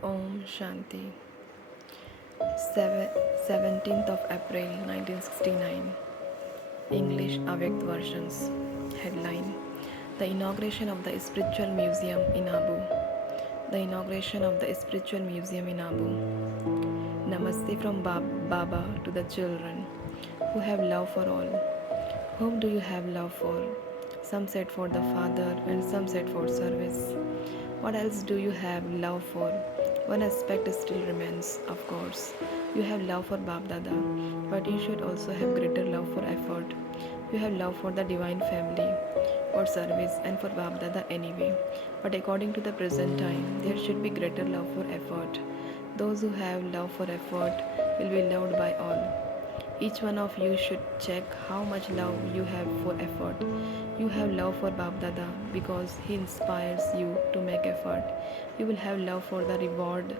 Om Shanti. 17th of April 1969. English avyakt versions. Headline: The inauguration of the Spiritual Museum in Abu. The inauguration of the Spiritual Museum in Abu. Namaste from Baba to the children who have love for all. Whom do you have love for? Some said for the Father, and some said for service. What else do you have love for? One aspect still remains, of course. You have love for Bab Dada, but you should also have greater love for effort. You have love for the divine family, for service, and for Bab Dada anyway. But according to the present time, there should be greater love for effort. Those who have love for effort will be loved by all. Each one of you should check how much love you have for effort. You have love for Bab Dada because he inspires you to make effort. You will have love for the reward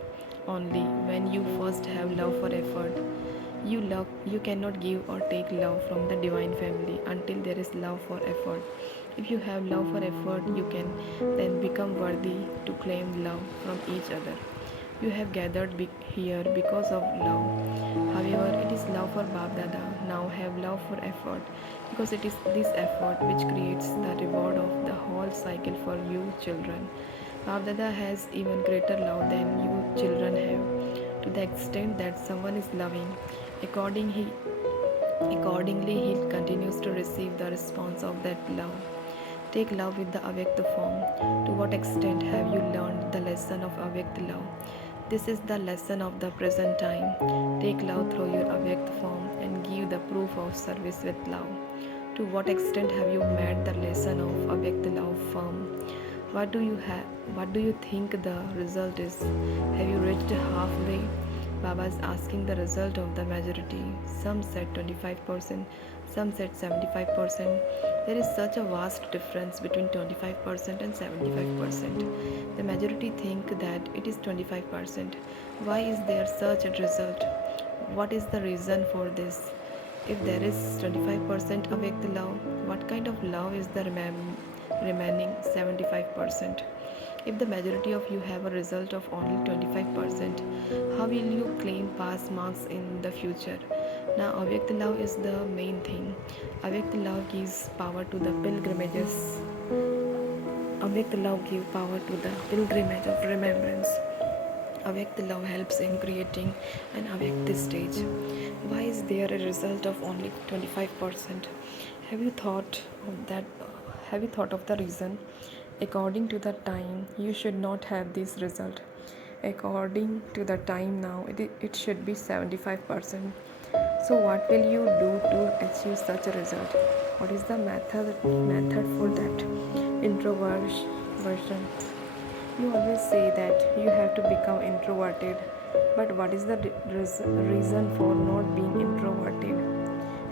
only when you first have love for effort. You cannot give or take love from the divine family until there is love for effort. If you have love for effort, you can then become worthy to claim love from each other. You have gathered here because of love. However, it is love for Bab Dada. Now have love for effort because it is this effort which creates the reward of the whole cycle for you children. Bab Dada has even greater love than you children have. To the extent that someone is loving, according he, accordingly he continues to receive the response of that love. Take love with the avyakt form. To what extent have you learned the lesson of avyakt love? This is the lesson of the present time. Take love through your avyakt form and give the proof of service with love. To what extent have you met the lesson of avyakt love form? What do you have? What do you think the result is? Have you reached halfway? Baba is asking the result of the majority. Some said 25%, some said 75%. There is such a vast difference between 25% and 75%. The majority think that it is 25%. Why is there such a result? What is the reason for this? If there is 25% awake the love, what kind of love is the remaining 75%? If the majority of you have a result of only 25%, how will you claim pass marks in the future? Now, avyakt love is the main thing. Avyakt love gives power to the pilgrimages. Avyakt love gives power to the pilgrimage of remembrance. Avyakt love helps in creating an avyakt stage. Why is there a result of only 25%? Have you thought of that? Have you thought of the reason? According to the time, you should not have this result. According to the time now, it should be 75%. So what will you do to achieve such a result? What is the method for that? Introversion. You always say that you have to become introverted, but what is the reason for not being introverted?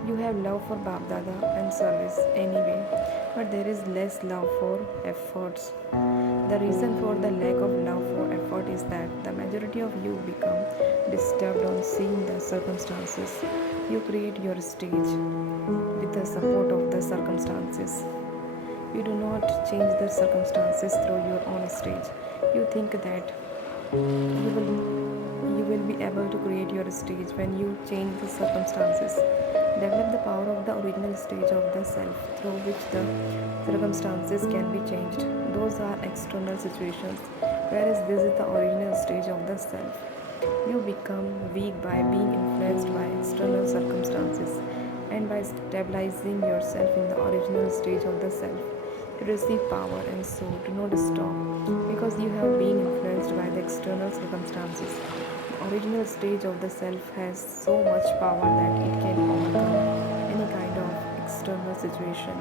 You have love for Bab Dada and service anyway, but there is less love for efforts. The reason for the lack of love for effort is that the majority of you become disturbed on seeing the circumstances. You create your stage with the support of the circumstances. You do not change the circumstances through your own stage. You think that you will you will be able to create your stage when you change the circumstances. Develop the power of the original stage of the self through which the circumstances can be changed. Those are external situations, whereas this is the original stage of the self. You become weak by being influenced by external circumstances, and by stabilizing yourself in the original stage of the self, you receive power, and so do not stop because you have been influenced by the external circumstances. The original stage of the self has so much power that it can overcome any kind of external situation.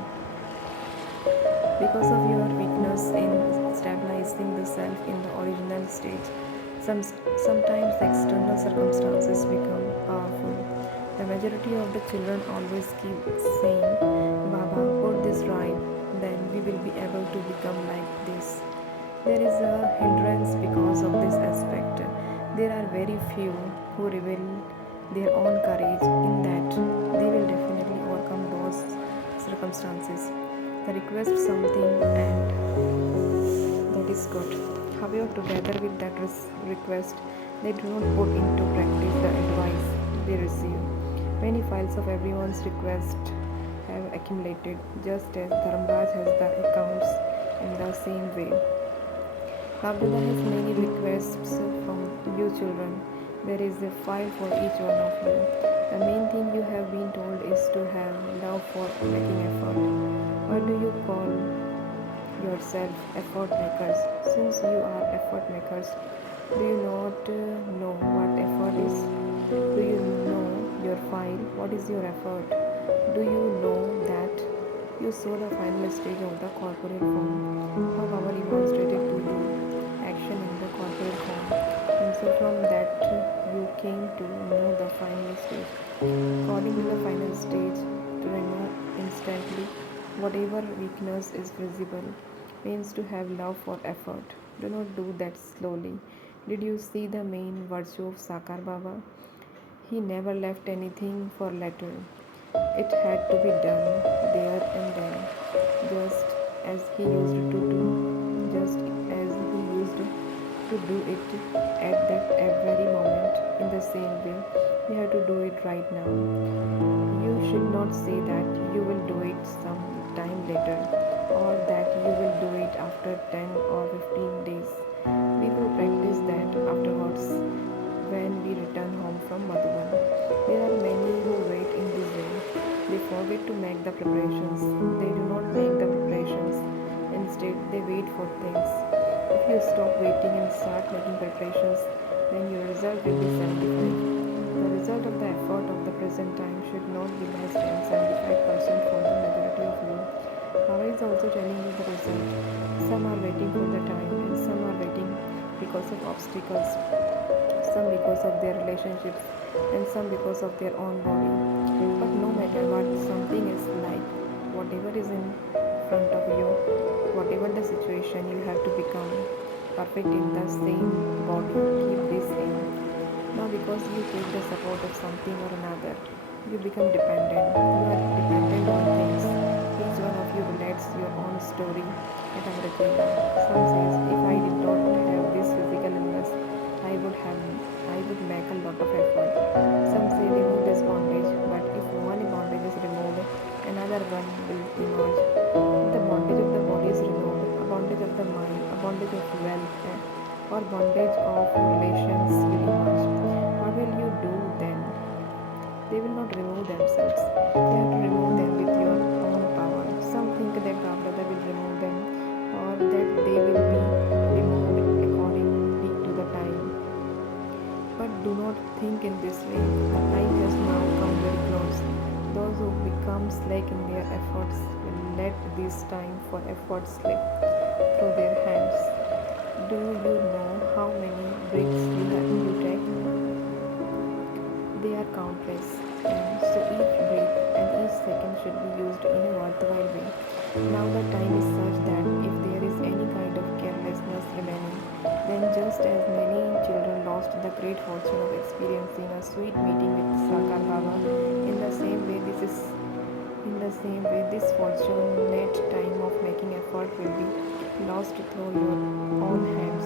Because of your weakness in stabilizing the self in the original stage, sometimes the external circumstances become powerful. The majority of the children always keep saying, Baba, put this right, then we will be able to become like this. There is a hindrance because of this aspect. There are very few who reveal their own courage in that they will definitely overcome those circumstances. They request something and that is good. However, together with that request, they do not put into practice the advice they receive. Many files of everyone's request have accumulated, just as Dharmraj has the accounts in the same way. Babdada has many requests from you children. There is a file for each one of you. The main thing you have been told is to have love for making effort. What do you call yourself effort makers? Since you are effort makers, do you not know what effort is? Do you know your file? What is your effort? Do you know that you saw the final stage of the corporate form? How Baba demonstrated to do action in the corporate form. And so from that you came to know the final stage. According to the final stage, to know instantly whatever weakness is visible means to have love for effort. Do not do that slowly. Did you see the main virtue of Sakar Baba? He never left anything for later. It had to be done there and then, just as he used to do, just as he used to do it at that very moment. In the same way, you have to do it right now. You should not say that you will do it some time later or that you will do it after 10 or 15 days. We will practice that afterwards when we return home from Madhuban. There are many who wait in this way. They forget to make the preparations. They do not make the preparations. Instead, they wait for things. If you stop waiting and start making preparations, then your result will be 75. The result of the effort of the present time should not be less than 75% for the majority of you. Baba is also telling you the result. Some are waiting for the time and some are waiting because of obstacles, some because of their relationships and some because of their own body. But no matter what something is like, whatever is in front of you, whatever the situation, you have to become perfect in the same body. Keep this in. Now because you take the support of something or another, you become dependent. You are dependent on things. Each one of you relates your own story at Amritila. Some says, if I did not have this physical illness, I would make a lot of effort. Some say remove this bondage, but if one bondage is removed, another one will emerge. If the bondage of the body is removed, a bondage of the mind, a bondage of wealth, or bondage of relations will emerge. What will you do then? They will not remove themselves. You have to remove them with your own power. Some think that Baba will remove them or that they will be removed accordingly to the time. But do not think in this way. The time has now come very close. Those who become slack in their efforts will let this time for effort slip through their hands. Do you know how many breaks you take? They are countless, and so each breath and each second should be used in a worthwhile way. Now the time is such that if there is any kind of carelessness remaining, then just as many children lost the great fortune of experiencing a sweet meeting with Sakar Baba, in the same way this fortunate time of making effort will be lost through your own hands.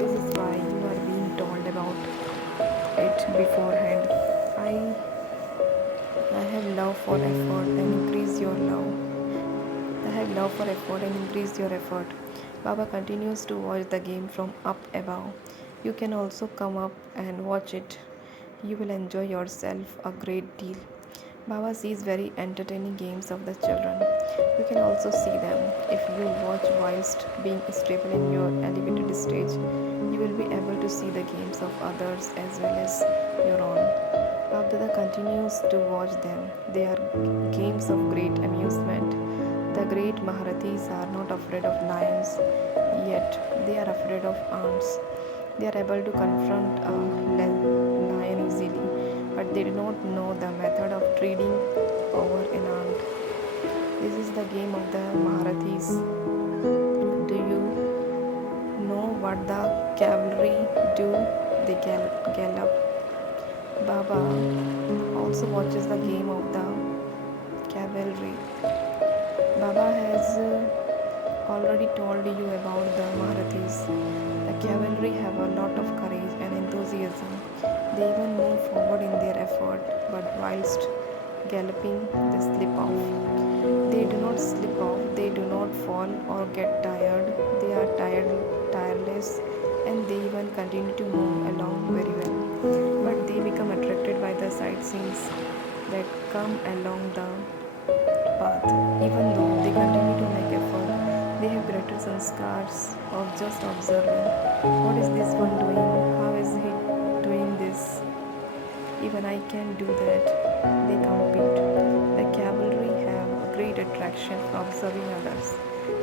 This is why you are being told about it beforehand. I have love for effort and increase your love. I have love for effort and increase your effort. Baba continues to watch the game from up above. You can also come up and watch it. You will enjoy yourself a great deal. Baba sees very entertaining games of the children. You can also see them. If you watch whilst being stable in your elevated stage, you will be able to see the games of others as well as your own. Abdada continues to watch them. They are games of great amusement. The great Maharathis are not afraid of lions, yet they are afraid of ants. They are able to confront a lion easily, but they do not know the method of treading over an ant. This is the game of the Maharathis. Do you know what the cavalry do? They gallop. Baba also watches the game of the cavalry. Baba has already told you about the Marathis. The cavalry have a lot of courage and enthusiasm. They even move forward in their effort, but whilst galloping, they slip off. They do not slip off, they do not fall or get tired. They are tireless, and they even continue to move along very well. But they become attracted by the sightseeings that come along the path. Even though they continue to make effort, they have greater sanskars of just observing. What is this one doing? How is he doing this? Even I can do that. They compete. The cavalry have a great attraction for observing others.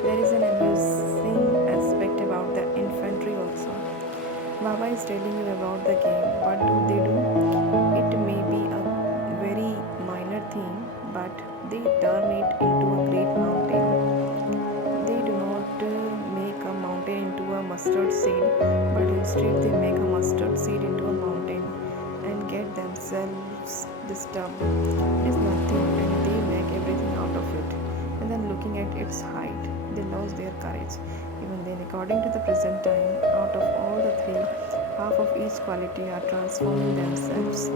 There is an amusing aspect about the infantry also. Baba is telling you about the game. What do they do? It may be a very minor thing, but they turn it into a great mountain. They do not make a mountain into a mustard seed, but instead they make a mustard seed into a mountain and get themselves disturbed. It is nothing, and they make everything out of it. And then looking at its height, they lose their courage. Even then, according to the present time, out of all the three, half of each quality are transforming themselves.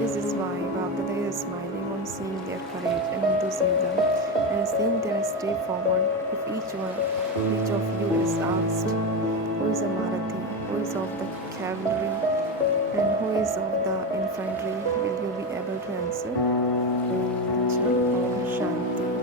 This is why Bhagavad is smiling on seeing their courage and enthusiasm and seeing them step forward. If each of you is asked, who is a Marathi, who is of the cavalry, and who is of the infantry, will you be able to answer? Acha, Om Shanti.